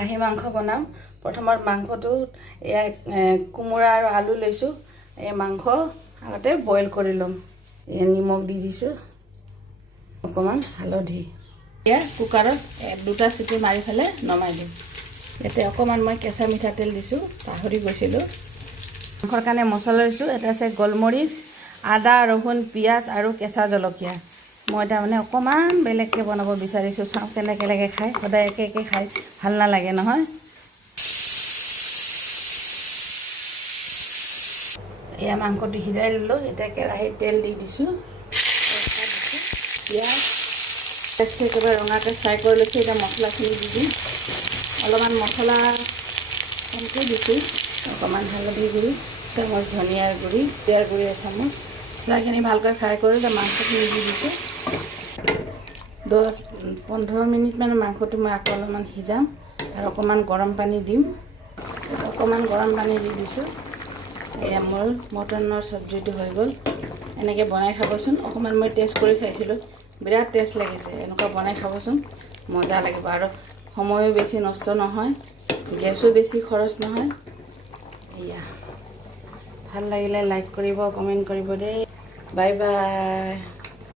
খাহী মাংস বনাম প্ৰথমত মাংসটো এয়া কোমোৰা আৰু আলু লৈছোঁ এই মাংস আগতে বইল কৰি ল'ম নিমখ দি দিছোঁ অকণমান হালধি এতিয়া কুকাৰত দুটা চিটি মাৰি ফেলে নমাই দিম ইয়াতে অকণমান মই কেঁচা মিঠাতেল দিছোঁ পাহৰি গৈছিলোঁ মাংসৰ কাৰণে মছলা লৈছোঁ এটা আছে গোলমৰিচ আদা ৰহুন পিঁয়াজ আৰু কেঁচা জলকীয়া মই তাৰমানে অকণমান বেলেগকৈ বনাব বিচাৰিছোঁ চাওঁ কেনেকৈ লাগে খাই সদায় একে একে খাই ভাল নালাগে নহয় এয়া মাংসটো সিজাই ল'লোঁ এতিয়া কেৰাহীত তেল দি দিছোঁ পিঁয়াজ পেষ্টটো একেবাৰে ৰঙাকৈ ফ্ৰাই কৰি লৈছোঁ এতিয়া মছলাখিনি দি দিম অলপমান মছলা কমকৈ দিছোঁ অকণমান হালধি গুড়ি চামুচ ধনিয়াৰ গুড়ি জিৰাৰ গুড়ি এচামুচ মছলাখিনি ভালকৈ ফ্ৰাই কৰি এতিয়া মাংসখিনি দি দিছোঁ 10-15 মিনিটমান মাংসটো মই আকৌ অলপমান সিজাম আৰু অকণমান গৰম পানী দিম অকণমান গৰম পানী দি দিছোঁ এয়া মোৰ মটনৰ চব্জিটো হৈ গ'ল এনেকৈ বনাই খাবচোন অকণমান মই টেষ্ট কৰি চাইছিলোঁ বিৰাট টেষ্ট লাগিছে এনেকুৱা বনাই খাবচোন মজা লাগিব আৰু সময়ো বেছি নষ্ট নহয় গেছো বেছি খৰচ নহয় এয়া ভাল লাগিলে লাইক কৰিব কমেণ্ট কৰিব দেই বাই বাই